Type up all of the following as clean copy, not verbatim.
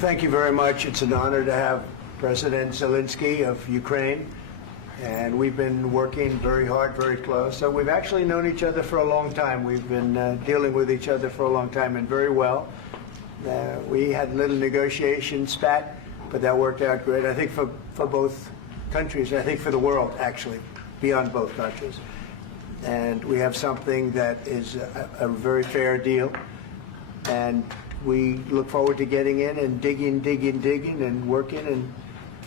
thank you very much. It's an honor to have President Zelensky of Ukraine, and we've been working very hard, very close. So we've actually known each other for a long time. We've been dealing with each other for a long time, and very well. We had a little negotiation spat, but that worked out great, I think, for both countries, and I think for the world, actually, beyond both countries. And we have something that is a very fair deal, and we look forward to getting in and digging and working and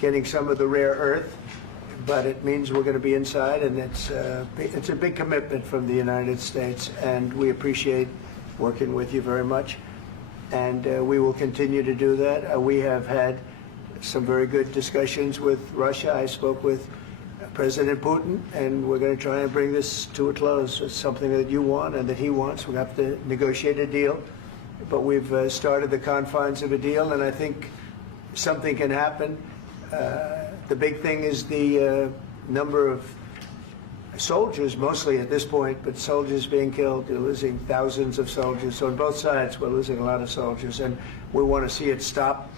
getting some of the rare earth. But it means we're going to be inside, and it's a big commitment from the United States, and we appreciate working with you very much. And we will continue to do that. We have had some very good discussions with Russia. I spoke with President Putin, and we're going to try and bring this to a close. It's something that you want and that he wants. We have to negotiate a deal. But we've started the confines of a deal, and I think something can happen. The big thing is the number of soldiers, mostly at this point, but soldiers being killed. You're losing thousands of soldiers. So on both sides, we're losing a lot of soldiers, and we want to see it stop.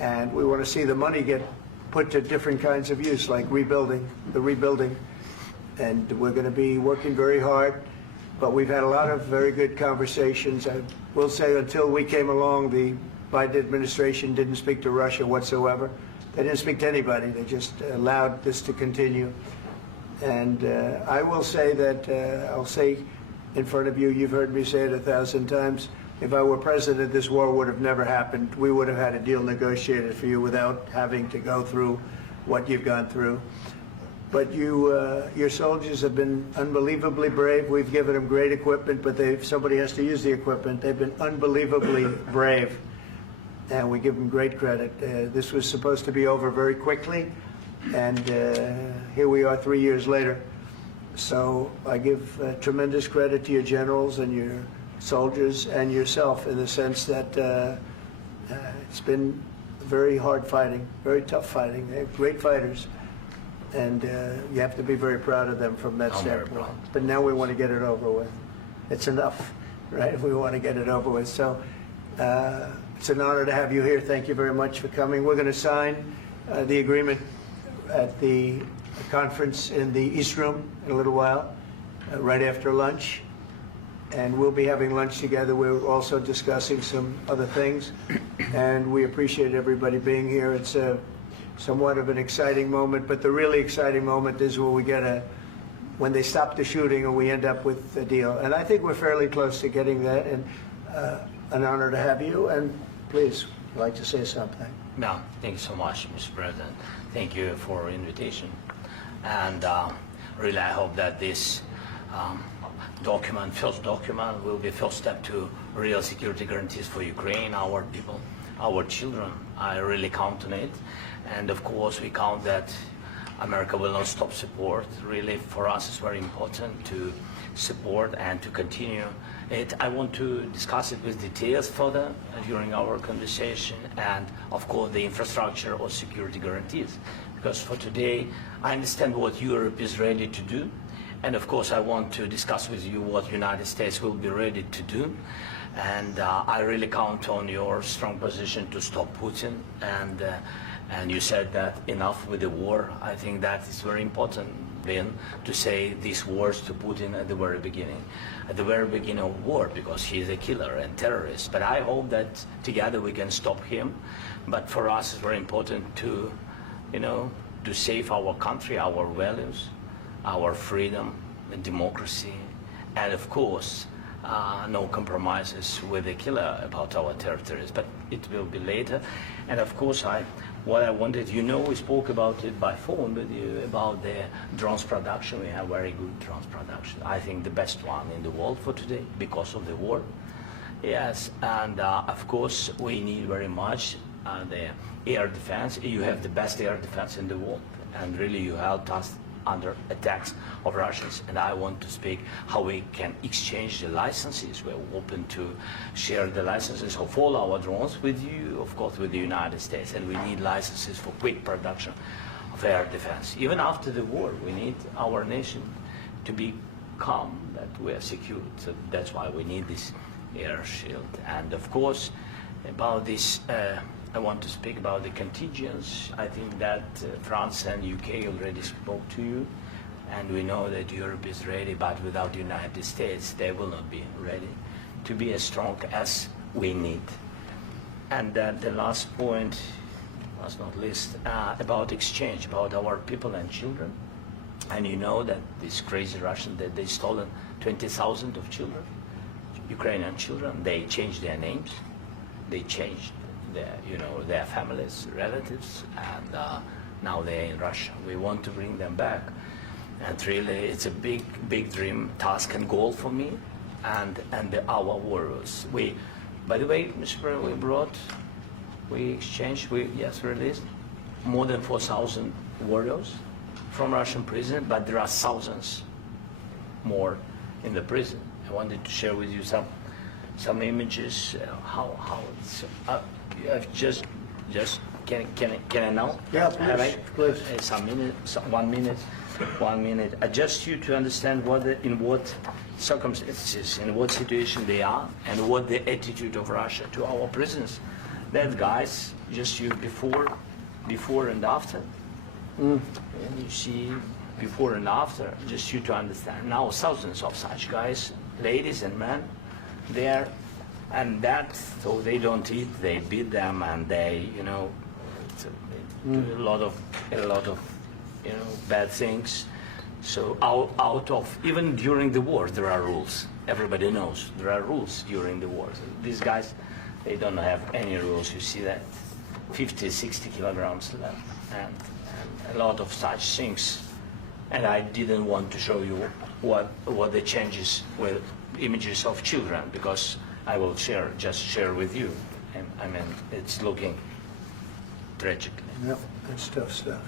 And we want to see the money get put to different kinds of use, like rebuilding. And we're going to be working very hard. But we've had a lot of very good conversations. I will say until we came along, the Biden administration didn't speak to Russia whatsoever. They didn't speak to anybody. They just allowed this to continue. And I will say that, I'll say in front of you, you've heard me say it 1,000 times, if I were president, this war would have never happened. We would have had a deal negotiated for you without having to go through what you've gone through. But your soldiers have been unbelievably brave. We've given them great equipment, but somebody has to use the equipment. They've been unbelievably brave, and we give them great credit. This was supposed to be over very quickly, and here we are 3 years later. So I give tremendous credit to your generals and your soldiers and yourself, in the sense that it's been very hard fighting, very tough fighting. They're great fighters. And you have to be very proud of them from that standpoint. But now we want to get it over with. It's enough, right? We want to get it over with. So it's an honor to have you here. Thank you very much for coming. We're going to sign the agreement at the conference in the East Room in a little while, right after lunch. And we'll be having lunch together. We're also discussing some other things. And we appreciate everybody being here. It's somewhat of an exciting moment, but the really exciting moment is when they stop the shooting and we end up with a deal. And I think we're fairly close to getting that, and an honor to have you. And please, I'd like to say something. No, thank you so much, Mr. President. Thank you for the invitation. And really, I hope that this first document, will be first step to real security guarantees for Ukraine, our people, our children. I really count on it. And of course, we count that America will not stop support. Really, for us, it's very important to support and to continue it. I want to discuss it with details further during our conversation, and of course, the infrastructure or security guarantees. Because for today, I understand what Europe is ready to do. And of course, I want to discuss with you what the United States will be ready to do. And I really count on your strong position to stop Putin. And you said that enough with the war. I think that is very important then to say these words to Putin at the very beginning of war, because he is a killer and terrorist. But I hope that together we can stop him. But for us, it's very important to, to save our country, our values, our freedom and democracy, and of course, no compromises with the killer about our territories. But it will be later. And of course, what I wanted, we spoke about it by phone with you about the drones production. We have very good drones production. I think the best one in the world for today because of the war. Yes, and of course, we need very much the air defense. You have the best air defense in the world, and really you helped us under attacks of Russians. And I want to speak how we can exchange the licenses. We're open to share the licenses of all our drones with you, of course, with the United States. And we need licenses for quick production of air defense. Even after the war, we need our nation to be calm, that we are secure. So that's why we need this air shield. And of course, about this I want to speak about the contingents. I think that France and UK already spoke to you, and we know that Europe is ready, but without the United States, they will not be ready to be as strong as we need. And the last point, last not least, about exchange, about our people and children. And you know that these crazy Russians, that they stolen 20,000 of children, Ukrainian children. They changed their names, they changed their, their families, relatives, and now they're in Russia. We want to bring them back, and really, it's a big dream, task, and goal for me, and our warriors. By the way, Mr. President, we exchanged, released more than 4,000 warriors from Russian prison, but there are thousands more in the prison. I wanted to share with you some images. How it's just can I now? Yeah, please. Some minute, 1 minute, 1 minute. Just you to understand in what circumstances, in what situation they are, and what the attitude of Russia to our prisons. That guys, just you before and after. And you see before and after, just you to understand. Now thousands of such guys, ladies and men, there, and that, so they don't eat, they beat them, and they, they do a lot of bad things. So out of, even during the war, there are rules. Everybody knows there are rules during the war. So these guys, they don't have any rules. You see that 50, 60 kilograms left, and a lot of such things. And I didn't want to show you what the changes with images of children, because I will just share with you. And I mean, it's looking tragically. Yep, that's tough stuff.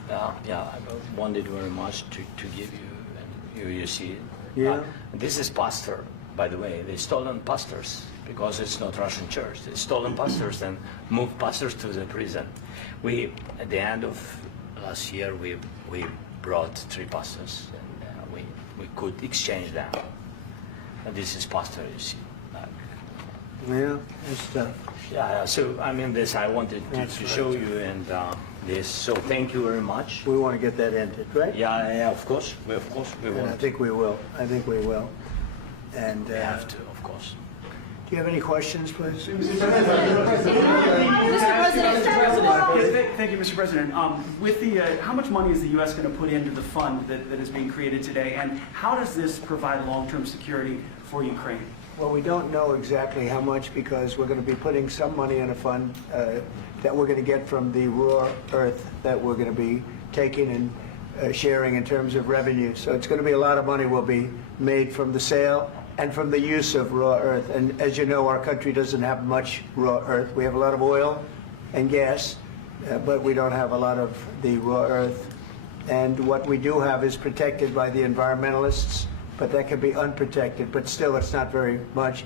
Yeah, I wanted very much to give you, and you see it. Yeah. This is pastor, by the way. They stolen pastors, because it's not Russian church. They stolen pastors and moved pastors to the prison. At the end of last year, we brought 3 pastors, and we could exchange them. And this is pastor, you see. Yeah, that's tough. Yeah, so I mean, this I wanted to show you, and this. So thank you very much. We want to get that ended, right? Yeah, of course. We And want. I think we will. And We have to, of course. do you have any questions, please? Yes, thank you, Mr. President. With how much money is the U.S. going to put into the fund that is being created today, and how does this provide long-term security for Ukraine? Well, we don't know exactly how much, because we're going to be putting some money in a fund that we're going to get from the raw earth that we're going to be taking and sharing in terms of revenue. So it's going to be a lot of money will be made from the sale and from the use of raw earth. And as you know, our country doesn't have much raw earth. We have a lot of oil and gas, but we don't have a lot of the raw earth. And what we do have is protected by the environmentalists, but that can be unprotected, but still it's not very much.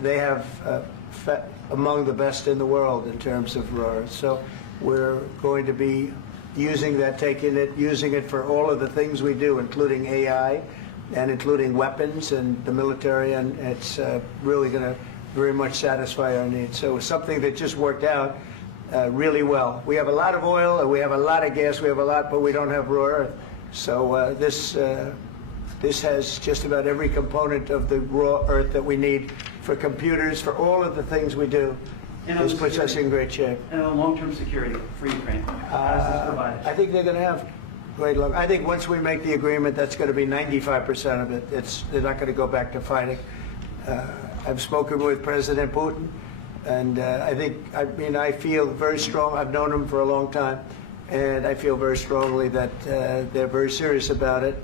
They have among the best in the world in terms of raw earth. So we're going to be using that, using it for all of the things we do, including AI and including weapons and the military, and it's really going to very much satisfy our needs. So it's something that just worked out really well. We have a lot of oil, and we have a lot of gas, we have a lot, but we don't have raw earth. So this has just about every component of the raw earth that we need for computers, for all of the things we do. This puts us in great shape. And on long-term security for Ukraine, how does this provide? I think they're going to have great luck. I think once we make the agreement, that's going to be 95% of it. They're not going to go back to fighting. I've spoken with President Putin, and I feel very strong. I've known him for a long time, and I feel very strongly that they're very serious about it,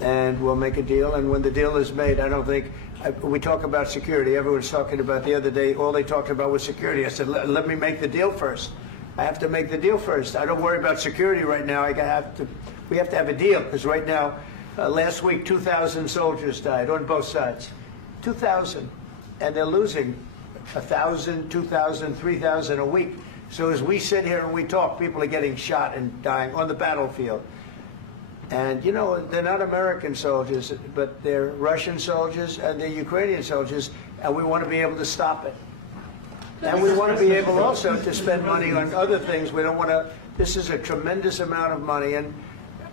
and we'll make a deal. And when the deal is made, I don't think we talk about security. Everyone's talking about the other day. All they talked about was security. I said, let me make the deal first. I have to make the deal first. I don't worry about security right now. We have to have a deal, because right now, last week, 2,000 soldiers died on both sides. 2,000, and they're losing 1,000, 2,000, 3,000 a week. So as we sit here and we talk, people are getting shot and dying on the battlefield. And, you know, they're not American soldiers, but they're Russian soldiers and they're Ukrainian soldiers, and we want to be able to stop it. And we want to be able also to spend money on other things. We don't want to, this is a tremendous amount of money. And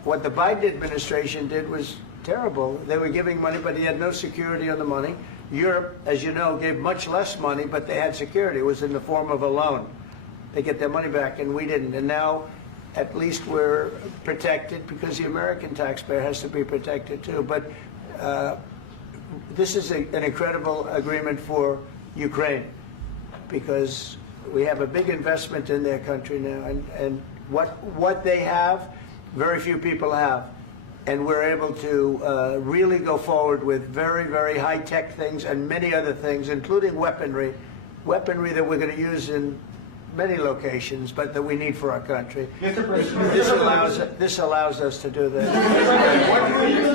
what the Biden administration did was terrible. They were giving money, but he had no security on the money. Europe, as you know, gave much less money, but they had security. It was in the form of a loan. They get their money back, and we didn't. And now, at least we're protected because the American taxpayer has to be protected too. But this is an incredible agreement for Ukraine because we have a big investment in their country now, and what they have, very few people have. And we're able to really go forward with very, very high-tech things and many other things, including weaponry that we're going to use in many locations, but that we need for our country. Mr. President, This allows us to do that. will you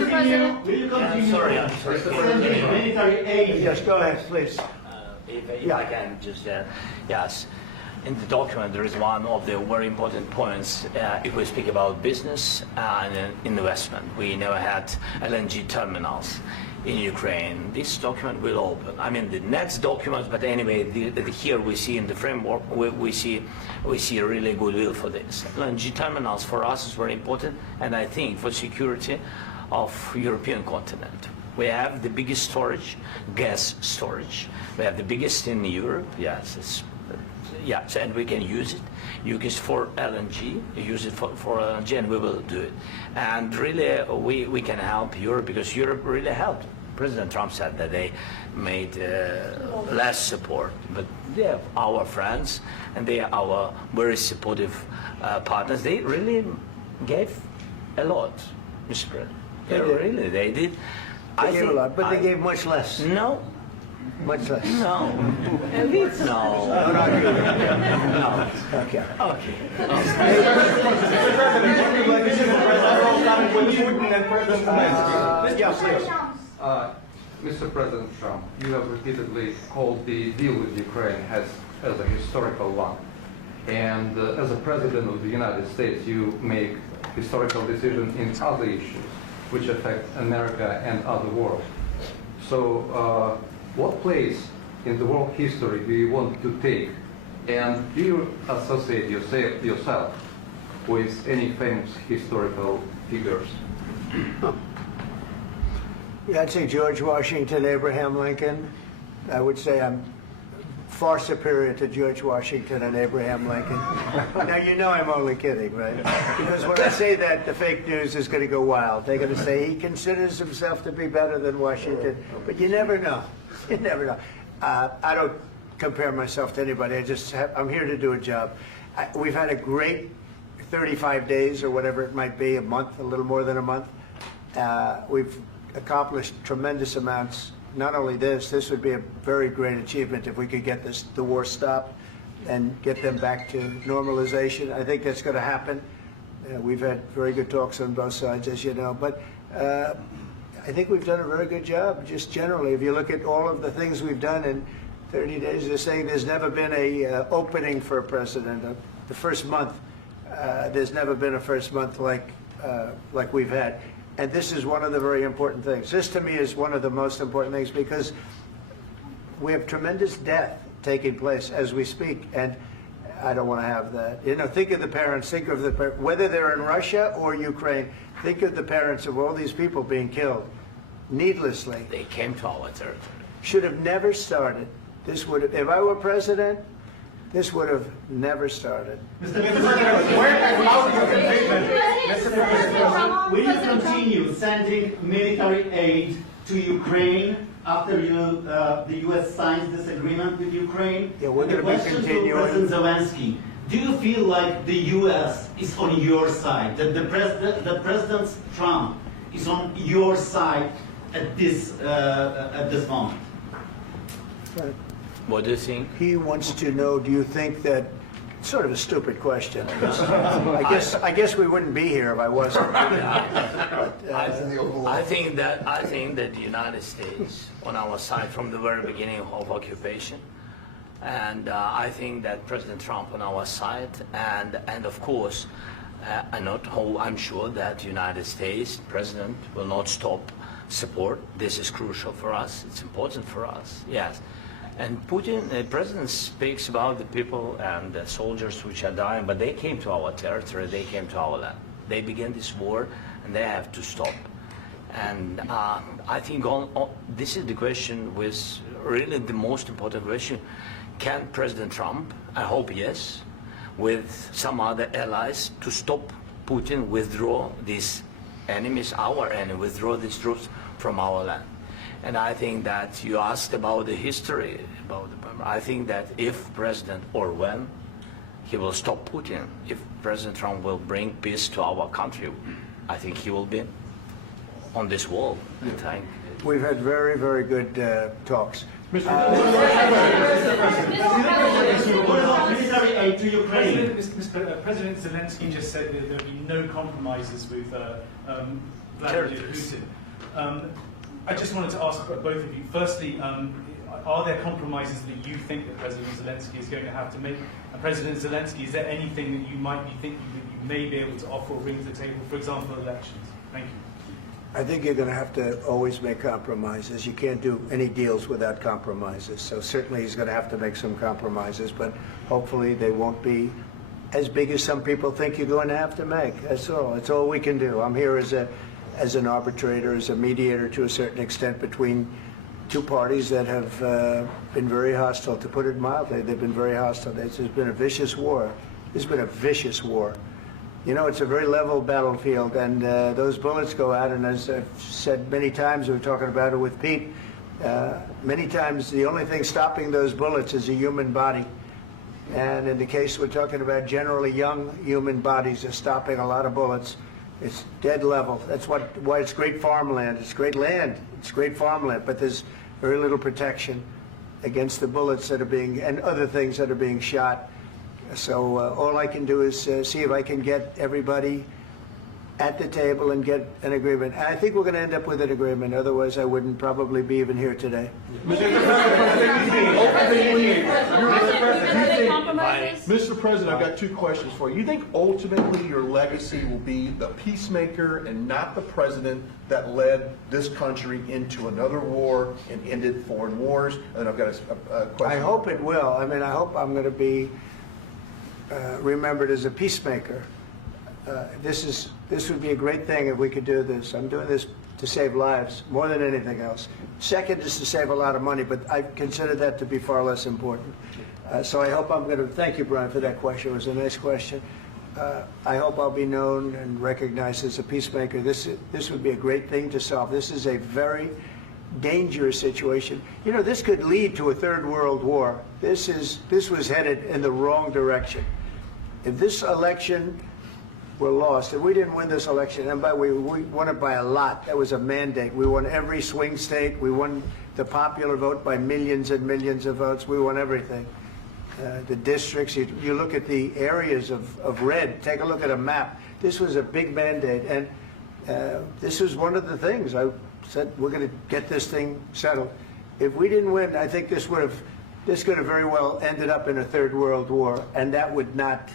continue I'm sorry. sending military aid? Yes, go ahead, please. If I can just, yes. In the document, there is one of the very important points if we speak about business and investment. We never had LNG terminals in Ukraine. This document will open. I mean, the next document, but anyway, here we see in the framework, we see a really goodwill for this. LNG terminals for us is very important, and I think for security of European continent. We have the biggest storage, gas storage. We have the biggest in Europe. Yes, yes, and we can use it. Use it for LNG. Use it for LNG, and we will do it. And really, we can help Europe because Europe really helped. President Trump said that they made less support, but they are our friends and they are our very supportive partners. They really gave a lot, Mr. President. They did. They gave a lot, but they gave much less. No. Much less. No. No. No. Okay. Mr. President Trump, you have repeatedly called the deal with Ukraine as a historical one. And as a President of the United States, you make historical decisions in other issues which affect America and other world. So what place in the world history do you want to take? And do you associate yourself with any famous historical figures? Yeah, I'd say George Washington, Abraham Lincoln. I would say I'm far superior to George Washington and Abraham Lincoln. Now, you know I'm only kidding, right? Because when I say that, the fake news is going to go wild. They're going to say he considers himself to be better than Washington. But you never know. You never know. I don't compare myself to anybody. I'm here to do a job. We've had a great 35 days or whatever it might be, a month, a little more than a month. We've accomplished tremendous amounts. Not only this would be a very great achievement if we could get the war stopped and get them back to normalization. I think that's going to happen. We've had very good talks on both sides, as you know. But I think we've done a very good job, just generally. If you look at all of the things we've done in 30 days, they're saying there's never been a opening for a president. The first month, there's never been a first month like we've had. And this is one of the very important things. This, to me, is one of the most important things because we have tremendous death taking place as we speak, and I don't want to have that. You know, think of the parents, whether they're in Russia or Ukraine, think of the parents of all these people being killed needlessly. They came to our territory. Should have never started. This would have, if I were president, this would have never started. Mr. President, will you continue sending military aid to Ukraine after the U.S. signs this agreement with Ukraine? Yeah, we're going to be continuing. To President Zelensky, do you feel like the U.S. is on your side, that the President Trump is on your side at this moment? Right. What do you think? He wants to know, do you think that, sort of a stupid question. I guess we wouldn't be here if I wasn't. I think that the United States on our side from the very beginning of occupation, and I think that President Trump on our side, and of course, I'm sure that the United States President will not stop support. This is crucial for us. It's important for us. Yes. And Putin, the president speaks about the people and the soldiers which are dying, but they came to our territory, they came to our land. They began this war, and they have to stop. And I think this is the question, with really the most important question. Can President Trump, I hope yes, with some other allies, to stop Putin, withdraw these enemies, our enemy, withdraw these troops from our land? And I think that you asked about the history, I think that if President, or when, he will stop Putin, if President Trump will bring peace to our country, I think he will be on this wall. We've had very, very good talks. What about military aid to Ukraine? President Zelensky just said that there will be no compromises with Vladimir Putin. I just wanted to ask both of you, firstly, are there compromises that you think that President Zelensky is going to have to make? And President Zelensky, is there anything that you might be thinking that you may be able to offer or bring to the table, for example, elections? Thank you. I think you're going to have to always make compromises. You can't do any deals without compromises. So certainly he's going to have to make some compromises, but hopefully they won't be as big as some people think you're going to have to make. That's all. That's all we can do. I'm here as an arbitrator, as a mediator to a certain extent between two parties that have been very hostile, to put it mildly. They've been very hostile. There's been a vicious war. There's been a vicious war. You know, it's a very level battlefield, and those bullets go out, and as I've said many times, we were talking about it with Pete, many times the only thing stopping those bullets is a human body. And in the case we're talking about, generally young human bodies are stopping a lot of bullets. It's dead level. That's why it's great farmland. It's great land. It's great farmland, but there's very little protection against the bullets that are being, and other things that are being shot. So all I can do is see if I can get everybody at the table and get an agreement. And I think we're going to end up with an agreement. Otherwise, I wouldn't probably be even here today. Mr. President, I've got two questions for you. You think ultimately your legacy will be the peacemaker and not the president that led this country into another war and ended foreign wars? And I've got a question. I hope it will. I mean, I hope I'm going to be remembered as a peacemaker. This would be a great thing if we could do this. I'm doing this to save lives more than anything else. Second is to save a lot of money, but I consider that to be far less important. So I hope I'm going to, thank you, Brian, for that question. It was a nice question. I hope I'll be known and recognized as a peacemaker. This would be a great thing to solve. This is a very dangerous situation. You know, this could lead to a third world war. This was headed in the wrong direction. If this election were lost, if we didn't win this election, and we won it by a lot, that was a mandate. We won every swing state. We won the popular vote by millions and millions of votes. We won everything. The districts, you look at the areas of red, take a look at a map. This was a big mandate, and this was one of the things. I said, we're going to get this thing settled. If we didn't win, I think this could have very well ended up in a third world war, and that would not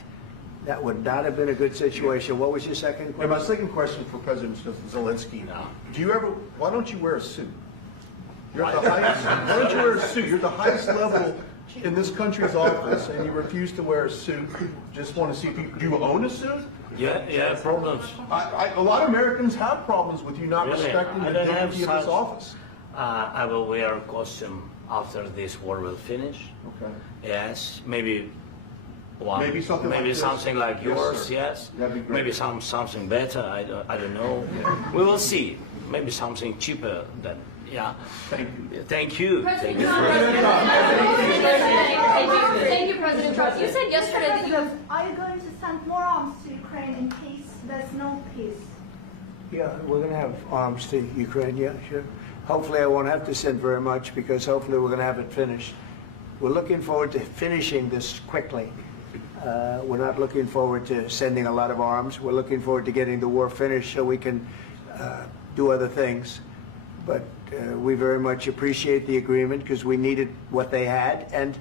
have been a good situation. What was your second question? And my second question for President Zelensky. Why don't you wear a suit? You're at the highest, why don't you wear a suit? You're at the highest level in this country's office, and you refuse to wear a suit. Just want to see if do you own a suit? Yeah, problems. A lot of Americans have problems with you not respecting the dignity of this office. I will wear a costume after this war will finish. Okay. Yes, maybe one. Maybe something like this. Something like yours. Yes. That'd be great. Maybe something better. I don't know. We will see. Maybe something cheaper than. Yeah. Thank you. Thank you. Thank you, President Trump. You said yesterday that you have. Are you going to send more arms to Ukraine in case there's no peace? Yeah, we're going to have arms to Ukraine, yeah, sure. Hopefully I won't have to send very much, because hopefully we're going to have it finished. We're looking forward to finishing this quickly. We're not looking forward to sending a lot of arms. We're looking forward to getting the war finished so we can do other things. But we very much appreciate the agreement, because we needed what they had, and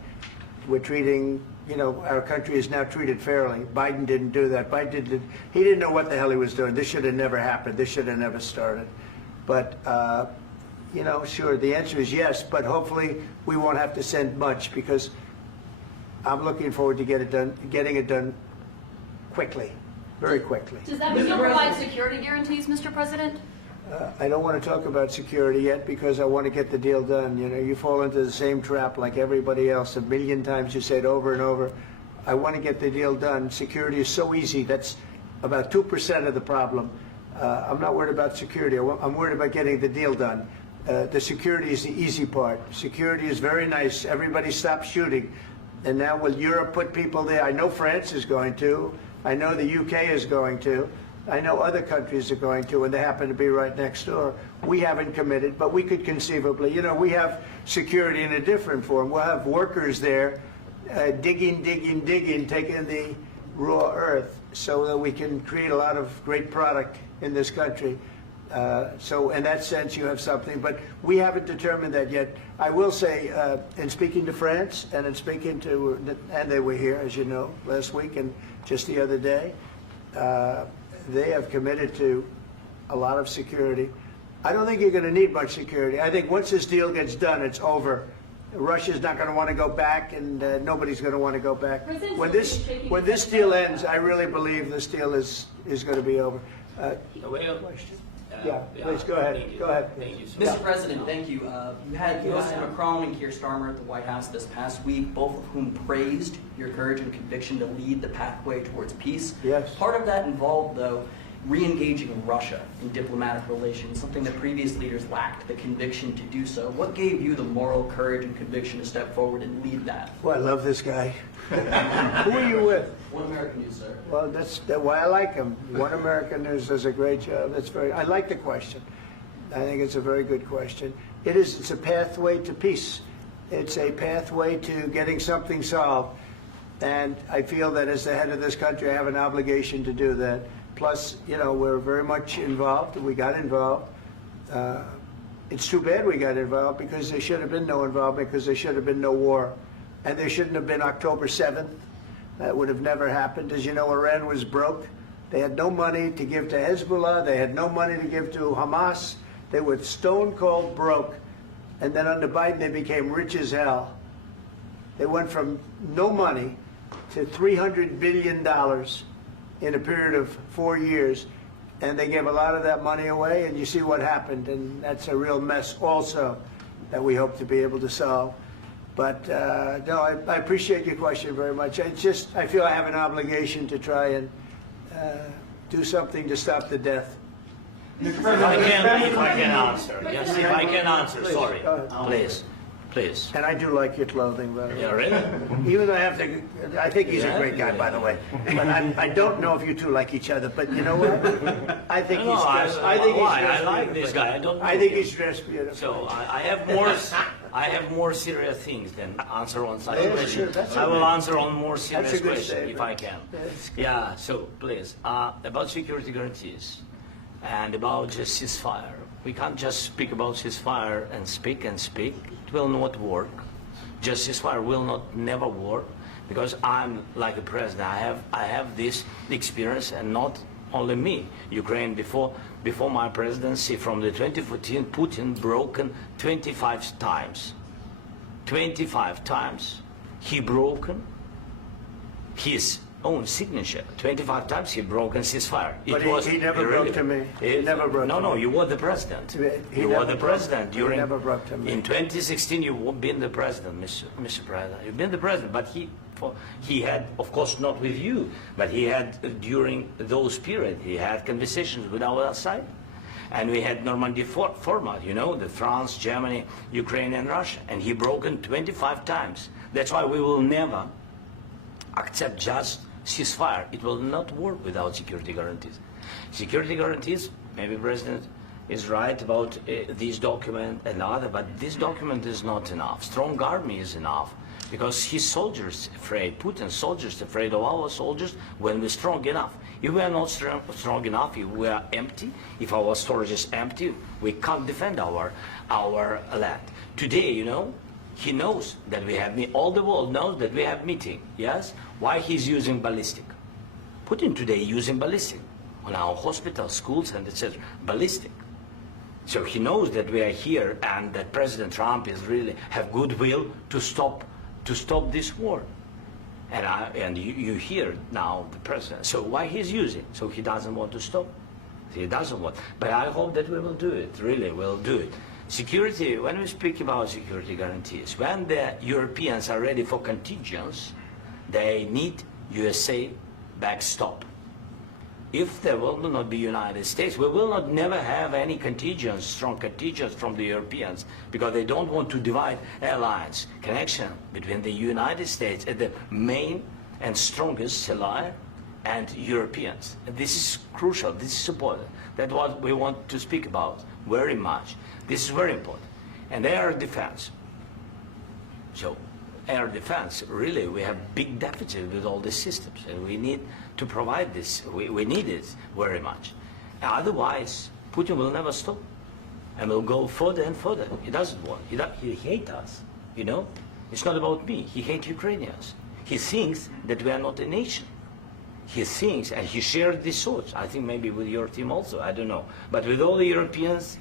we're treating, you know, our country is now treated fairly. Biden didn't do that. He didn't know what the hell he was doing. This should have never happened. This should have never started. But you know, sure, the answer is yes, but hopefully we won't have to send much because I'm looking forward to getting it done quickly, very quickly. Does that mean you'll provide security guarantees, Mr. President? I don't want to talk about security yet because I want to get the deal done. You know, you fall into the same trap like everybody else. A million times you say it over and over. I want to get the deal done. Security is so easy. That's about 2% of the problem. I'm not worried about security. I'm worried about getting the deal done. The security is the easy part. Security is very nice. Everybody stopped shooting. And now will Europe put people there? I know France is going to. I know the UK is going to. I know other countries are going to, and they happen to be right next door. We haven't committed, but we could conceivably. You know, we have security in a different form. We'll have workers there digging, taking the raw earth so that we can create a lot of great product in this country. So in that sense, you have something, but we haven't determined that yet. I will say, in speaking to France and in speaking to, and they were here, as you know, last week and just the other day, they have committed to a lot of security. I don't think you're going to need much security. I think once this deal gets done, it's over. Russia's not going to want to go back, and nobody's going to want to go back. When this deal ends, I really believe this deal is going to be over. Yeah, please go ahead. Go ahead. Thank you, sir. Mr. President, thank you. You had President Macron and Keir Starmer at the White House this past week, both of whom praised your courage and conviction to lead the pathway towards peace. Yes. Part of that involved, though, re-engaging Russia in diplomatic relations, something that previous leaders lacked the conviction to do so. What gave you the moral courage and conviction to step forward and lead that? Well, I love this guy. Who are you with? One American News, sir. Well, that's why I like him. One American News does a great job. I like the question. I think it's a very good question. It's a pathway to peace. It's a pathway to getting something solved. And I feel that as the head of this country, I have an obligation to do that. Plus, you know, we're very much involved. We got involved. It's too bad we got involved because there should have been no involvement because there should have been no war. And there shouldn't have been October 7th. That would have never happened. As you know, Iran was broke. They had no money to give to Hezbollah. They had no money to give to Hamas. They were stone cold broke. And then under Biden, they became rich as hell. They went from no money to $300 billion in a period of 4 years. And they gave a lot of that money away, and you see what happened. And that's a real mess also that we hope to be able to solve. But no, I appreciate your question very much. I feel I have an obligation to try and do something to stop the death. If I can answer. Yes, if I can answer, Please, sorry. go ahead. Please. And I do like your clothing, by the way. Yeah, really? Even though I think he's a great guy, by the way. But I don't know if you two like each other. But you know what? I think he's dressed. I like this guy. I don't know. I think he's dressed beautiful. So I have more serious things than answer on such Yeah, questions. sure, that's I will okay. answer on more serious That's a good questions statement. if I can. That's good. Yeah. So please, about security guarantees and about just ceasefire. We can't just speak about ceasefire and speak and speak. It will not work. Just ceasefire will never work because I'm like a president. I have this experience, and not only me. Ukraine before my presidency, from the 2014, Putin broken 25 times. 25 times he broken his own signature. 25 times he broken ceasefire. But he never broke to me. He never broke to me. No, you were the president. He You never were the broke- president he during. never broke to me. In 2016, you've been the president, Mr. President. You've been the president, but he had, of course, not with you, but he had during those periods. He had conversations with our side, and we had Normandy format. You know, the France, Germany, Ukraine, and Russia, and he broken 25 times. That's why we will never accept just ceasefire. It will not work without security guarantees. Security guarantees, maybe President is right about this document and other, but this document is not enough. Strong army is enough because his soldiers afraid, Putin's soldiers afraid of our soldiers when we're strong enough. If we are not strong enough, if we are empty, if our storage is empty, we can't defend our land. Today, you know, he knows that we have, all the world knows that we have meeting, yes? Why he's using ballistic? Putin today using ballistic on our hospitals, schools, and etc. Ballistic. So he knows that we are here and that President Trump is really have goodwill to stop this war. And you hear now the president. So why he's using? So he doesn't want to stop. He doesn't want. But I hope that we will do it. Really, we'll do it. Security. When we speak about security guarantees, when the Europeans are ready for contingents, they need USA backstop. If there will not be United States, we will not never have any contingents, strong contingents from the Europeans, because they don't want to divide alliance connection between the United States and the main and strongest ally and Europeans. And this is crucial, this is important. That's what we want to speak about very much. This is very important. And air defense. So air defense, really, we have big deficit with all these systems, and we need to provide this. We need it very much. Otherwise, Putin will never stop, and will go further and further. He doesn't want. He hates us. You know, it's not about me. He hates Ukrainians. He thinks that we are not a nation. He thinks, and he shared these thoughts. I think maybe with your team also. I don't know, but with all the Europeans,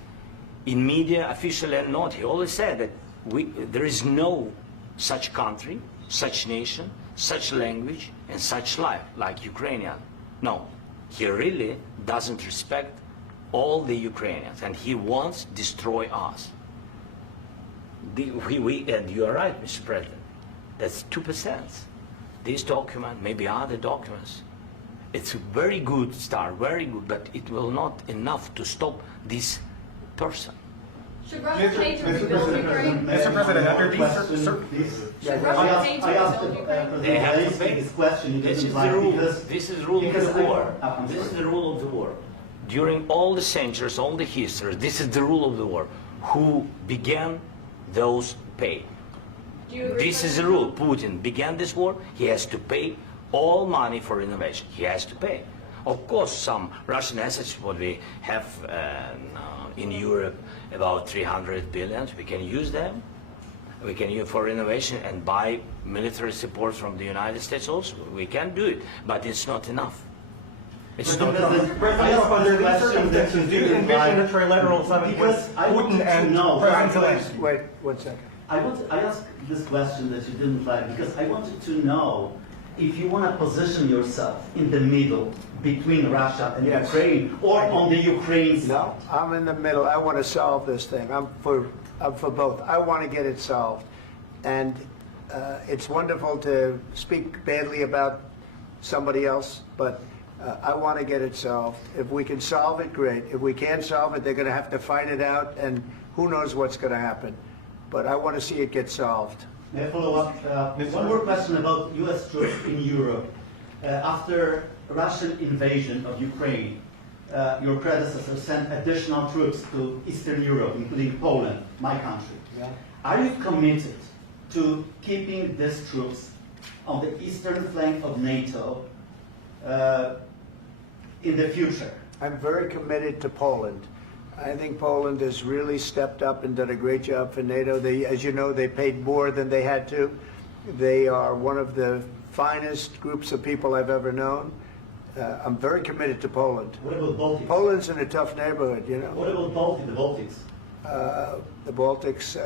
in media, officially and not, he always said that there is no such country, such nation, such language, and such life like Ukrainian. No, he really doesn't respect all the Ukrainians, and he wants to destroy us. And you are right, Mr. President. That's 2%. This document, maybe other documents, it's a very good start, very good, but it will not enough to stop this person. Should Russia pay to rebuild Ukraine? Mr. President, after Should Russia pay to rebuild Ukraine? They have to pay. This question. This is the rule. This is the rule of the war. This is the rule of the war. During all the centuries, all the history, this is the rule of the war. Who began, those pay. This is the rule. Putin began this war. He has to pay all money for innovation. He has to pay. Of course, some Russian assets, what we have in Europe, about 300 billion, we can use them. We can use for innovation and buy military support from the United States also. We can do it, but it's not enough. It's not enough. Under these circumstances, do you envision a trilateral summit with Putin and President Zelensky? Wait 1 second. I asked this question that you didn't like because I wanted to know if you want to position yourself in the middle between Russia and Yes. Ukraine or on the Ukraine side. No, I'm in the middle. I want to solve this thing. I'm for both. I want to get it solved. And it's wonderful to speak badly about somebody else, but I want to get it solved. If we can solve it, great. If we can't solve it, they're going to have to fight it out, and who knows what's going to happen. But I want to see it get solved. May I follow up? One more question about U.S. troops in Europe. After Russian invasion of Ukraine, your predecessor sent additional troops to Eastern Europe, including Poland, my country. Yeah. Are you committed to keeping these troops on the eastern flank of NATO in the future? I'm very committed to Poland. I think Poland has really stepped up and done a great job for NATO. As you know, they paid more than they had to. They are one of the finest groups of people I've ever known. I'm very committed to Poland. What about Baltics? Poland's in a tough neighborhood, you know. What about the Baltics? The Baltics,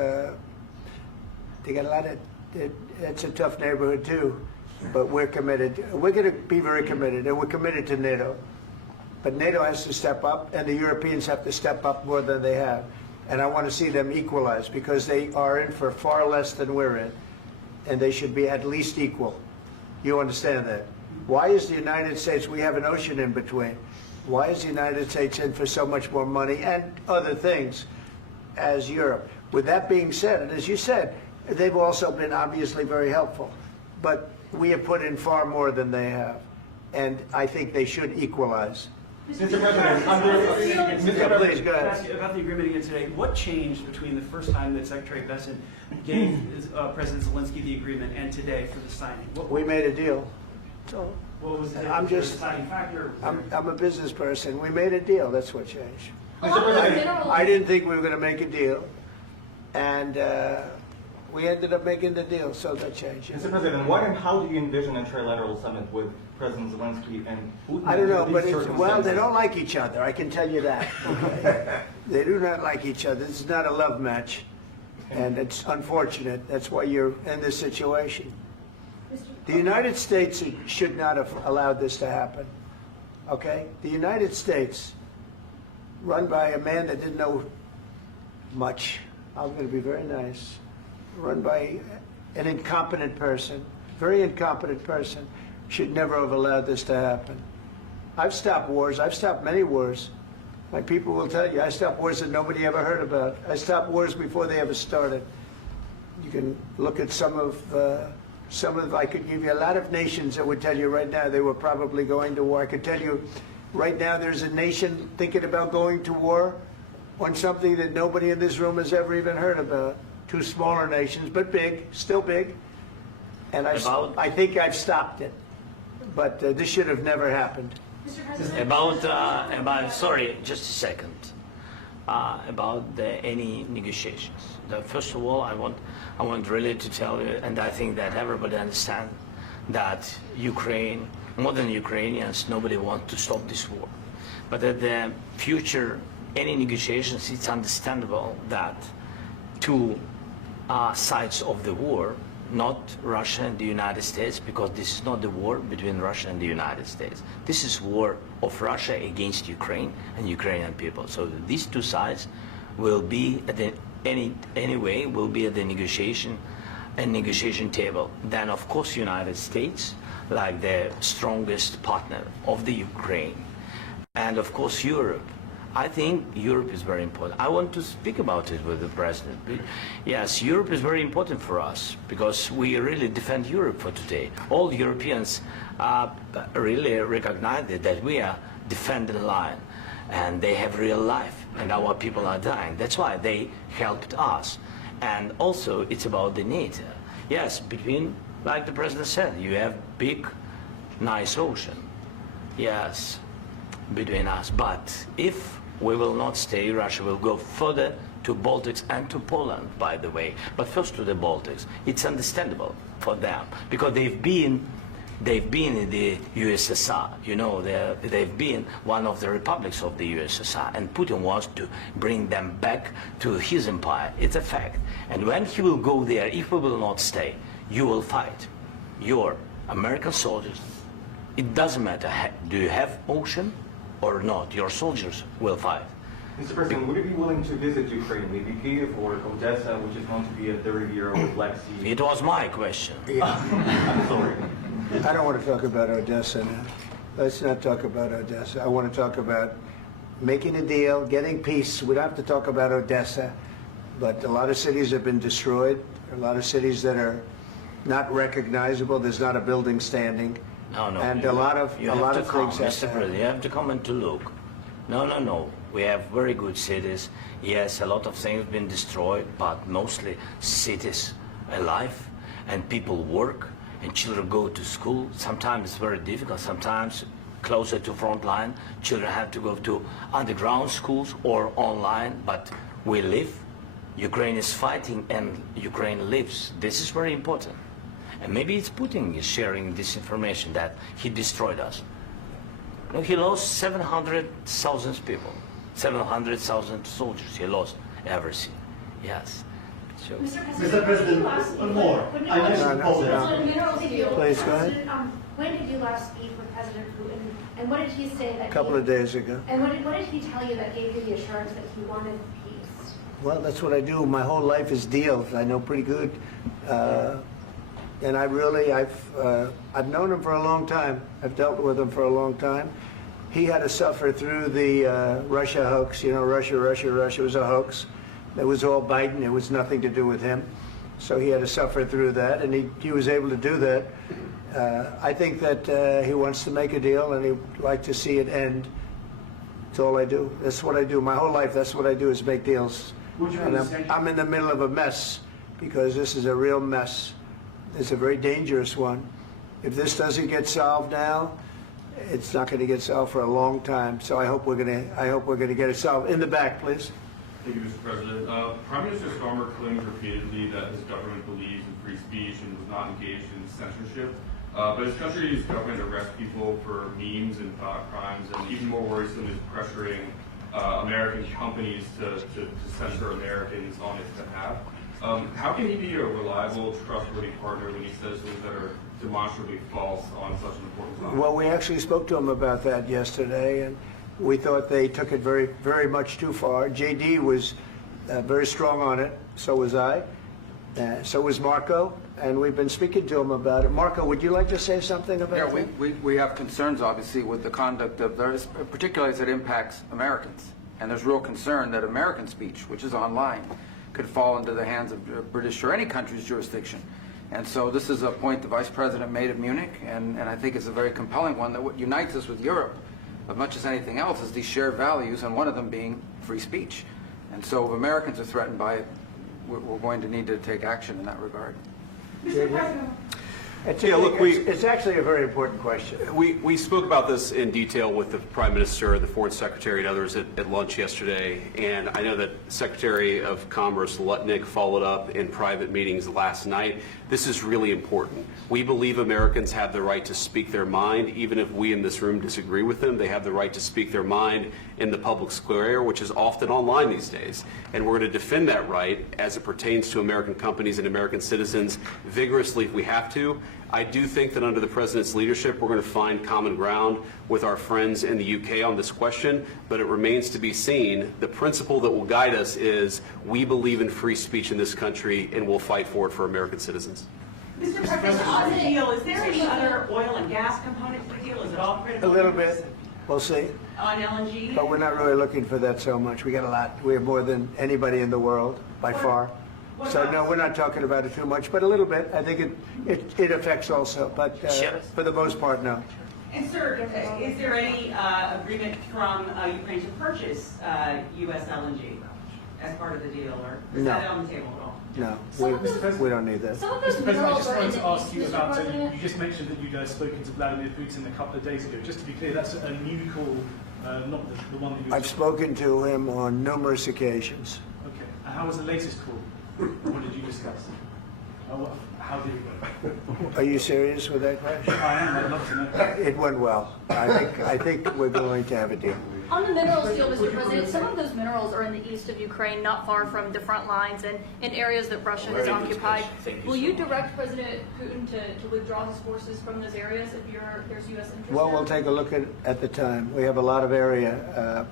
they got a lot of, it's a tough neighborhood too. But we're committed. We're going to be very committed, and we're committed to NATO. But NATO has to step up, and the Europeans have to step up more than they have. And I want to see them equalize, because they are in for far less than we're in. And they should be at least equal. You understand that? Why is the United States, we have an ocean in between. Why is the United States in for so much more money and other things as Europe? With that being said, and as you said, they've also been obviously very helpful. But we have put in far more than they have. And I think they should equalize. Mr. President, Please, go ahead. ask you about the agreement again today. What changed between the first time that Secretary Bessent gave President Zelensky the agreement and today for the signing? We made a deal. So What was the I'm just- deciding factor? I'm a business person. We made a deal. That's what changed. Along with minerals. I didn't think we were going to make a deal. And We ended up making the deal, so that changed. Mr. President, what and how do you envision a trilateral summit with President Zelensky and Putin? I don't know, under but these well, they circumstances? don't like each other, I can tell you that. Okay? They do not like each other. This is not a love match, and it's unfortunate. That's why you're in this situation. The United States should not have allowed this to happen, okay? The United States, run by a man that didn't know much, I'm going to be very nice, run by an incompetent person, very incompetent person, should never have allowed this to happen. I've stopped wars. I've stopped many wars. My people will tell you, I stopped wars that nobody ever heard about. I stopped wars before they ever started. You can look at some of, I could give you a lot of nations that would tell you right now they were probably going to war. I could tell you right now there's a nation thinking about going to war on something that nobody in this room has ever even heard about. Two smaller nations, but big, still big. And I think I've stopped it. But this should have never happened. Mr. President, About sorry, just a second. About any negotiations. First of all, I want really to tell you, and I think that everybody understands that Ukraine, more than Ukrainians, nobody wants to stop this war. But at the future, any negotiations, it's understandable that two sides of the war, not Russia and the United States, because this is not the war between Russia and the United States. This is war of Russia against Ukraine and Ukrainian people. So these two sides will be at the anyway will be at the negotiation table. Then of course United States, like the strongest partner of the Ukraine, and of course Europe. I think Europe is very important. I want to speak about it with the President. Yes, Europe is very important for us because we really defend Europe for today. All Europeans really recognize that we are defending the line and they have real life and our people are dying. That's why they helped us. And also it's about the NATO. Yes, between, like the President said, you have big, nice ocean. Yes, between us. But if we will not stay, Russia will go further to Baltics and to Poland, by the way. But first to the Baltics. It's understandable for them because they've been in the USSR. You know, they've been one of the republics of the USSR, and Putin wants to bring them back to his empire. It's a fact. And when he will go there, if we will not stay, you will fight. Your American soldiers, it doesn't matter, do you have ocean or not, your soldiers will fight. Mr. President, would you be willing to visit Ukraine, maybe Kyiv or Odessa, which is going to be a 30-year-old Black Sea? It was my question. I'm sorry. I don't want to talk about Odessa now. Let's not talk about Odessa. I want to talk about making a deal, getting peace. We don't have to talk about Odessa, but a lot of cities have been destroyed. There are a lot of cities that are not recognizable. There's not a building standing. No. And a lot of things have Mr. to President, happen. you have to come and to look. No. We have very good cities. Yes, a lot of things have been destroyed, but mostly cities alive and people work and children go to school. Sometimes it's very difficult. Sometimes closer to front line, children have to go to underground schools or online, but we live. Ukraine is fighting and Ukraine lives. This is very important. And maybe it's Putin is sharing this information that he destroyed us. No, he lost 700,000 people, 700,000 soldiers. He lost everything. Yes. So, Mr. President, one more. I mentioned Poland. Please, go ahead. When did you last speak with President Putin, and what did he say that? A couple of days ago. And what did he tell you that gave you the assurance that he wanted peace? Well, that's what I do. My whole life is deals. I know pretty good. And I've known him for a long time. I've dealt with him for a long time. He had to suffer through the Russia hoax. You know, Russia was a hoax. It was all Biden. It was nothing to do with him. So he had to suffer through that, and he was able to do that. I think that he wants to make a deal, and he'd like to see it end. That's all I do. That's what I do. My whole life, that's what I do is make deals. And I'm in the middle of a mess because this is a real mess. It's a very dangerous one. If this doesn't get solved now, it's not going to get solved for a long time. So I hope we're going to get it solved. In the back, please. Thank you, Mr. President. Prime Minister Starmer claims repeatedly that his government believes in free speech and was not engaged in censorship. But his country's government arrests people for memes and thought crimes, and even more worrisome is pressuring American companies to censor Americans on his behalf. How can he be a reliable, trustworthy partner when he says things that are demonstrably false on such an important topic? Well, we actually spoke to him about that yesterday, and we thought they took it very, very much too far. JD was very strong on it. So was I. So was Marco. And we've been speaking to him about it. Marco, would you like to say something about that? Yeah, we have concerns, obviously, with the conduct of those, particularly as it impacts Americans. And there's real concern that American speech, which is online, could fall into the hands of British or any country's jurisdiction. And so this is a point the Vice President made at Munich, and I think it's a very compelling one, that what unites us with Europe, as much as anything else, is these shared values, and one of them being free speech. And so if Americans are threatened by it, we're going to need to take action in that regard. Mr. President. It's actually a very important question. We spoke about this in detail with the Prime Minister, the Foreign Secretary, and others at lunch yesterday, and I know that Secretary of Commerce Lutnick followed up in private meetings last night. This is really important. We believe Americans have the right to speak their mind, even if we in this room disagree with them. They have the right to speak their mind in the public square, which is often online these days. And we're going to defend that right as it pertains to American companies and American citizens vigorously if we have to. I do think that under the President's leadership, we're going to find common ground with our friends in the UK on this question, but it remains to be seen. The principle that will guide us is we believe in free speech in this country, and we'll fight for it for American citizens. Mr. President, on the deal, is there any other oil and gas component to the deal? Is it all critical? A little bit. We'll see. On LNG? But we're not really looking for that so much. We got a lot. We have more than anybody in the world, by far. So no, we're not talking about it too much, but a little bit. I think it affects also, but for the most part, no. And sir, is there any agreement from Ukraine to purchase U.S. LNG as part of the deal, or is that on the table at all? No, we don't need that. Mr. President, I just wanted to ask you about, you just mentioned that you'd spoken to Vladimir Putin a couple of days ago. Just to be clear, that's a new call, not the one that you... I've spoken to him on numerous occasions. Okay, and how was the latest call? What did you discuss? How did it go? Are you serious with that question? I am, I'd love to know. It went well. I think we're going to have a deal. On the minerals deal, Mr. President, some of those minerals are in the east of Ukraine, not far from the front lines and in areas that Russia has occupied. Will you direct President Putin to withdraw his forces from those areas if there's U.S. interest? Well, we'll take a look at the time. We have a lot of area.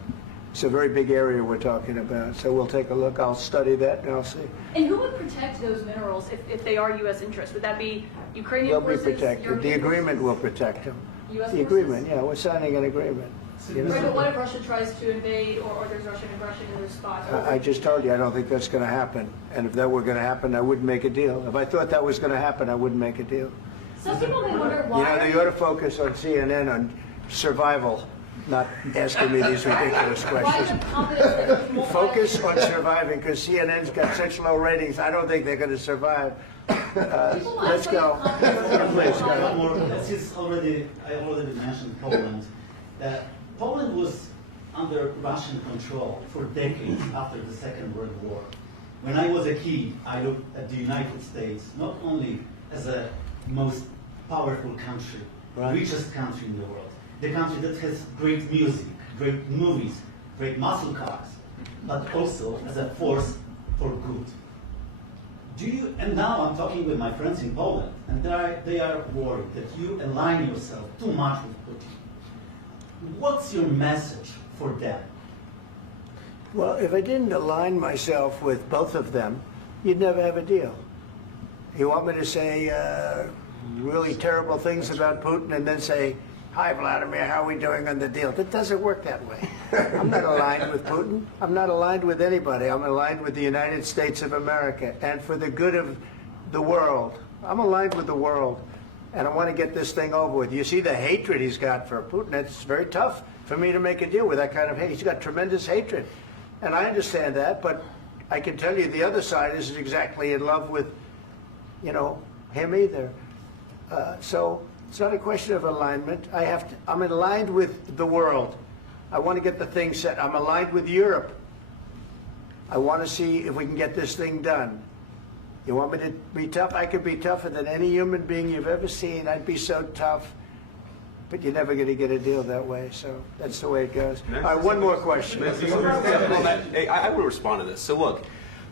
It's a very big area we're talking about, so we'll take a look. I'll study that and I'll see. And who would protect those minerals if they are U.S. interests? Would that be Ukrainian forces? They'll be protected. European The agreement forces? will protect them. U.S. The agreement, yeah, we're signing an agreement. You know? Right, but what if Russia tries to invade or there's Russian aggression in those spots? I just told you I don't think that's going to happen. And if that were going to happen, I wouldn't make a deal. If I thought that was going to happen, I wouldn't make a deal. Some people may wonder why. You know, they ought to focus on CNN on survival, not asking me these ridiculous questions. Focus on surviving, because CNN's got such low ratings. I don't think they're going to survive. Let's go. Please, go. Since I already mentioned Poland. Poland was under Russian control for decades after the Second World War. When I was a kid, I looked at the United States not only as a most powerful country, richest country in the world, the country that has great music, great movies, great muscle cars, but also as a force for good. And now I'm talking with my friends in Poland, and they are worried that you align yourself too much with Putin. What's your message for them? Well, if I didn't align myself with both of them, you'd never have a deal. You want me to say really terrible things about Putin and then say, "Hi, Vladimir, how are we doing on the deal?" That doesn't work that way. I'm not aligned with Putin. I'm not aligned with anybody. I'm aligned with the United States of America and for the good of the world. I'm aligned with the world, and I want to get this thing over with. You see the hatred he's got for Putin. It's very tough for me to make a deal with that kind of hate. He's got tremendous hatred, and I understand that, but I can tell you the other side isn't exactly in love with, him either. So it's not a question of alignment. I'm aligned with the world. I want to get the thing set. I'm aligned with Europe. I want to see if we can get this thing done. You want me to be tough? I could be tougher than any human being you've ever seen. I'd be so tough. But you're never going to get a deal that way, so that's the way it goes. All right, one more question. Hey, I want to respond to this. So look,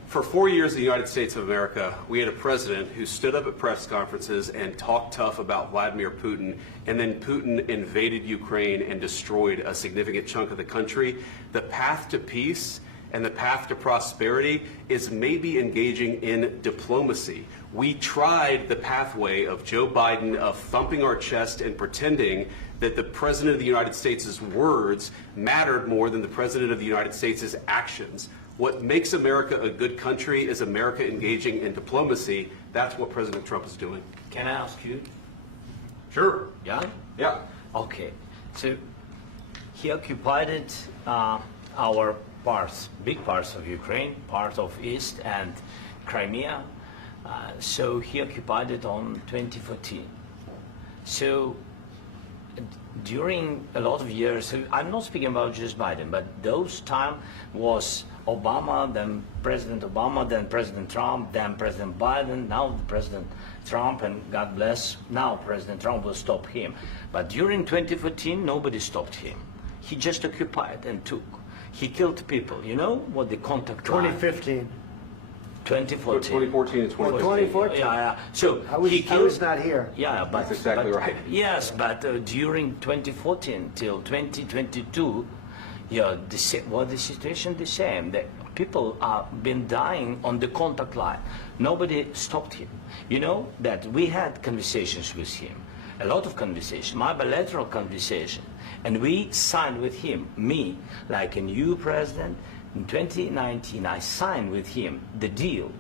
for 4 years in the United States of America, we had a president who stood up at press conferences and talked tough about Vladimir Putin, and then Putin invaded Ukraine and destroyed a significant chunk of the country. The path to peace and the path to prosperity is maybe engaging in diplomacy. We tried the pathway of Joe Biden of thumping our chest and pretending that the President of the United States' words mattered more than the President of the United States' actions. What makes America a good country is America engaging in diplomacy. That's what President Trump is doing. Can I ask you? Sure. Yeah? Yeah. Okay. So he occupied our parts, big parts of Ukraine, part of East and Crimea. So he occupied it on 2014. So during a lot of years, so I'm not speaking about just Biden, but those time was Obama, then President Obama, then President Trump, then President Biden, now President Trump, and God bless, now President Trump will stop him. But during 2014, nobody stopped him. He just occupied and took. He killed people. You know what the contact 2015. 2014. 2014 and 2014. 2014. Yeah. So I was not here. Yeah, but that's exactly right. Yes, but during 2014 till 2022, yeah, the situation the same. The people have been dying on the contact line. Nobody stopped him. You know that we had conversations with him, a lot of conversations, my bilateral conversation, and we signed with him, me, like a new president. In 2019, I signed with him the deal.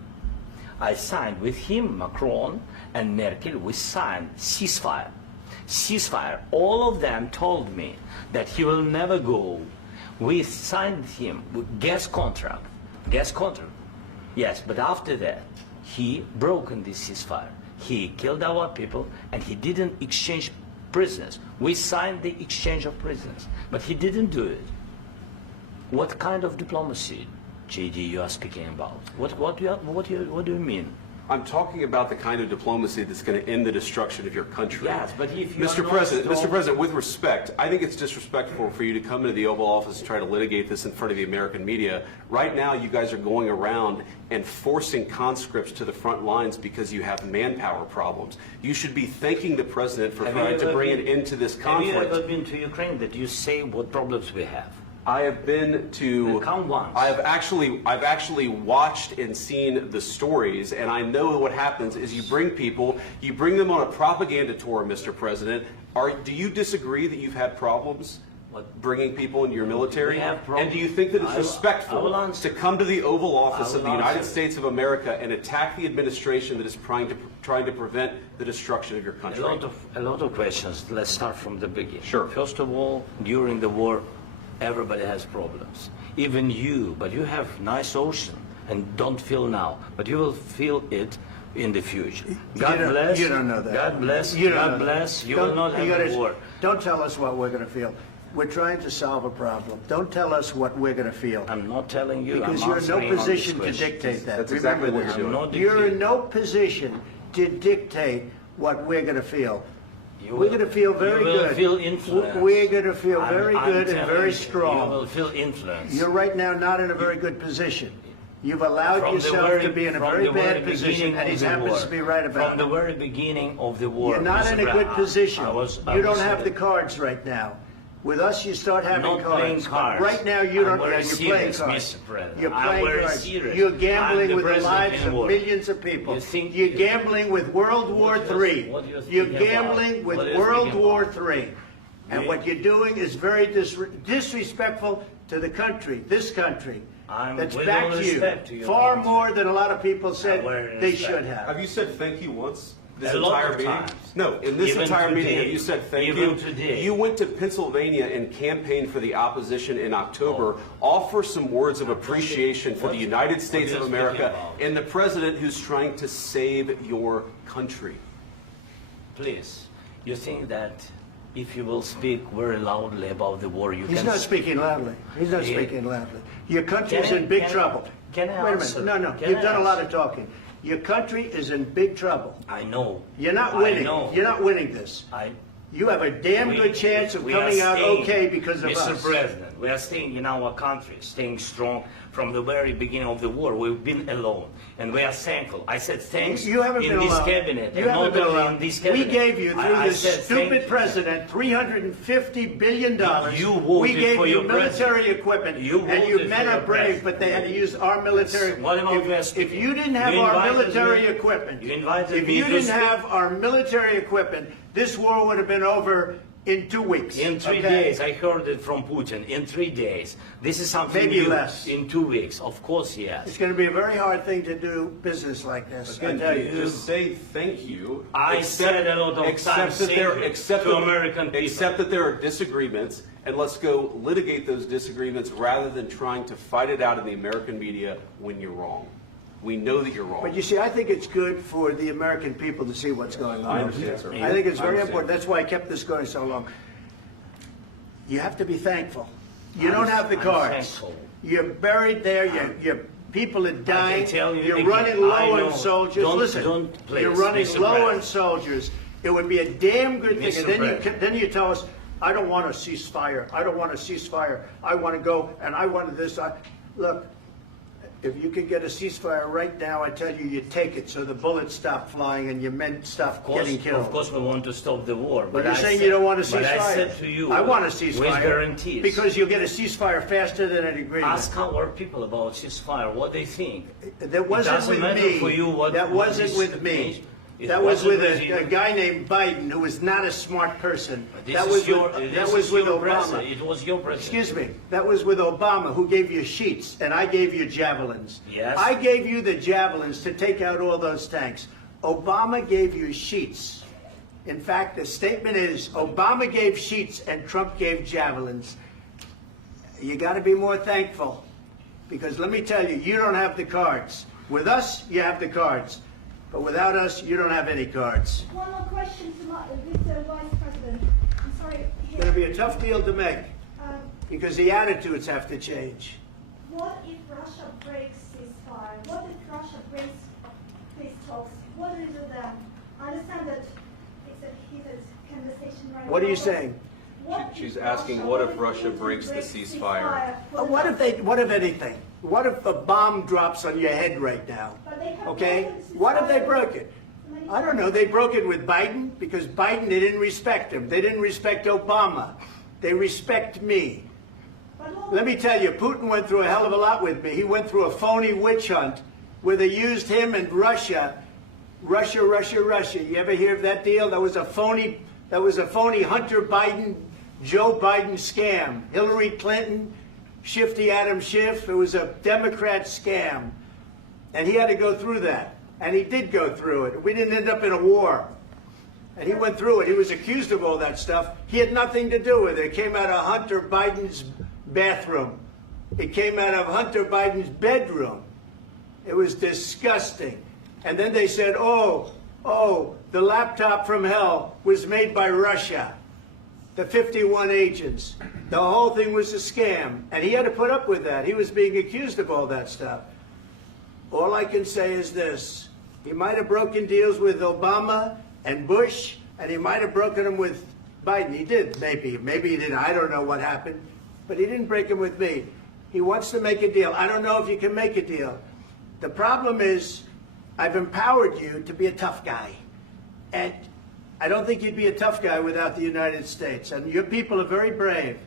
I signed with him, Macron and Merkel, we signed ceasefire. Ceasefire. All of them told me that he will never go. We signed him with gas contract. Gas contract. Yes, but after that, he broken this ceasefire. He killed our people and he didn't exchange prisoners. We signed the exchange of prisoners, but he didn't do it. What kind of diplomacy, JD, you are speaking about? What do you mean? I'm talking about the kind of diplomacy that's going to end the destruction of your country. Yes, but if you Mr. President, with respect, I think it's disrespectful for you to come into the Oval Office and try to litigate this in front of the American media. Right now, you guys are going around and forcing conscripts to the front lines because you have manpower problems. You should be thanking the President for trying to bring an end to this conflict. Have you ever been to Ukraine that you say what problems we have? I have been to. Count once. I've actually watched and seen the stories, and I know what happens is you bring them on a propaganda tour, Mr. President. Do you disagree that you've had problems bringing people into your military? And do you think that it's respectful to come to the Oval Office of the United States of America and attack the administration that is trying to prevent the destruction of your country? A lot of questions. Let's start from the beginning. Sure. First of all, during the war, everybody has problems. Even you, but you have nice ocean and don't feel now, but you will feel it in the future. God bless. You don't know that. God bless. You don't God know bless. that. You will not have a war. Don't tell us what we're going to feel. We're trying to solve a problem. Don't tell us what we're going to feel. I'm not telling you. Because I'm you're in no answering on position this to question. dictate that. That's exactly what Remember you're doing. You're in no position to dictate what we're going to feel. We're going to feel very good. You will feel influence. We're going to feel very good and very strong. You will feel influence. You're right now not in a very good position. You've allowed yourself to be in a very bad position, and he happens to be right about it. From the very beginning of the war. You're not in a good position. You don't have the cards. cards right now. With us, you start having not cards. Playing cards. Right now, you don't. You're playing cards. Mr. President. You're playing cards. Serious. You're gambling with the president lives of millions of people. You're gambling with World War III. You're gambling with World War III. And what you're doing is very disrespectful to the country, this country. That's backed you far more than a lot of people said they should have. Have you said thank you once? This A lot entire of meeting? times. No, in this Even entire meeting, today. have you said thank Even you? today. You went to Pennsylvania and campaigned for the opposition in October. Offer some words of appreciation for the United States of America and the president who's trying to save your country. Please, you think that if you will speak very loudly about the war, you He's can... not speaking loudly. He's not speaking loudly. Your country's in big trouble. Can I Wait a answer? minute. No, Can you've I done a lot answer? of talking. Your country is in big trouble. I know. You're not I winning. know. You're not winning this. You have a damn good chance of we are coming out staying, okay because of Mr. us. President, we are staying in our country, staying strong from the very beginning of the war. We've been alone, and we are thankful. I said thanks You haven't in been this alone. cabinet, You and haven't not been only alone. in this We cabinet. gave you, through I this said stupid thank you. president, $350 billion. You voted we gave for you your military president. equipment, You and you voted men for are your brave, president. but they had to use our military. What about West? If you didn't have You our invited military me- equipment, You invited if me you to didn't speak. have our military equipment, this war would have been over in 2 weeks. In 3 okay? days, I heard it from Putin. In 3 days, this is something Maybe new. less. In 2 weeks, of course, yes. It's going to be a very hard thing to do business like this. I Again, tell you. just say thank you. I said a lot of times thank you to American people. Accept that there are disagreements, and let's go litigate those disagreements rather than trying to fight it out in the American media when you're wrong. We know that you're wrong. But you see, I think it's good for the American people to see what's going on. I understand, sir. I think it's I very understand. important. That's why I kept this going so long. You have to be thankful. You don't have the I'm cards. thankful. You're buried there. Your people are dying. tell you You're again, running I low know. on soldiers. Don't- Listen, don't, please, you're running Mr. low on President. soldiers. It would be a damn good thing. Mr. And then President. then you tell us, I don't want a ceasefire. I don't want a ceasefire. I want to go, and I wanted this. Look, if you could get a ceasefire right now, I tell you, you take it so the bullets stop flying and your men stop getting killed. Of course, we want to stop the war. But you're I saying said- you don't want a ceasefire. But I said to you, I want a ceasefire. with guarantees. Because you'll get a ceasefire faster than an agreement. Ask our people about ceasefire, what they think. That wasn't it doesn't with matter me. for you what That what wasn't this with me. nation- it That was wasn't with you. a guy named Biden, who was not a smart person. This That is was your, with, this that is was with your Obama. president. It was your president. Excuse me. That was with Obama, who gave you sheets, and I gave you javelins. Yes. I gave you the javelins to take out all those tanks. Obama gave you sheets. In fact, the statement is Obama gave sheets and Trump gave javelins. You got to be more thankful, because let me tell you, you don't have the cards. With us, you have the cards. But without us, you don't have any cards. One more question to Mr. Vice President. I'm sorry. It's going to be a tough deal to make, Um, because the attitudes have to change. What if Russia breaks ceasefire? What if Russia breaks peace talks? What do you do then? I understand that it's a heated conversation right now. What are you but saying? what She's if asking, Russia- what if if Russia Putin breaks the ceasefire? What if anything? What if a bomb drops on your head right now? But they have Okay? broken ceasefire What if they broke it? many I don't know. They broke it with Biden, because Biden, they didn't respect him. They didn't respect Obama. They respect me. Let me tell you, Putin went through a hell of a lot with me. He went through a phony witch hunt where they used him and Russia. Russia. You ever hear of that deal? That was a phony Hunter Biden, Joe Biden scam. Hillary Clinton, Shifty Adam Schiff. It was a Democrat scam. And he had to go through that. And he did go through it. We didn't end up in a war. And he went through it. He was accused of all that stuff. He had nothing to do with it. It came out of Hunter Biden's bathroom. It came out of Hunter Biden's bedroom. It was disgusting. And then they said, oh, the laptop from hell was made by Russia. The 51 agents. The whole thing was a scam. And he had to put up with that. He was being accused of all that stuff. All I can say is this. He might have broken deals with Obama and Bush, and he might have broken them with Biden. He did, maybe. Maybe he didn't. I don't know what happened. But he didn't break them with me. He wants to make a deal. I don't know if you can make a deal. The problem is, I've empowered you to be a tough guy. And I don't think you'd be a tough guy without the United States. And your people are very brave.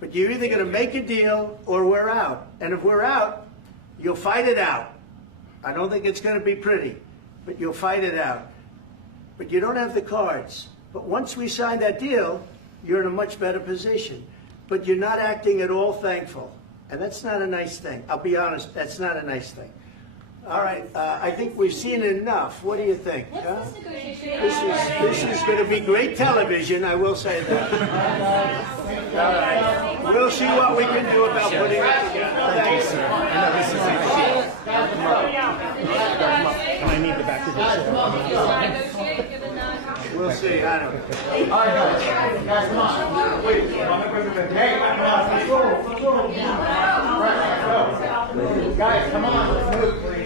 But you're either going to make a deal or we're out. And if we're out, you'll fight it out. I don't think it's going to be pretty, but you'll fight it out. But you don't have the cards. But once we sign that deal, you're in a much better position. But you're not acting at all thankful. And that's not a nice thing. I'll be honest, that's not a nice thing. All right, I think we've seen enough. What do you think? Huh? This is going to be great television, I will say that. All right. We'll see what we can do about putting it together. Thank you, sir. I need the back of this. We'll see. I don't know. All right, guys, come on. Wait, President. Hey, let's go. Guys, come on, let's move, please.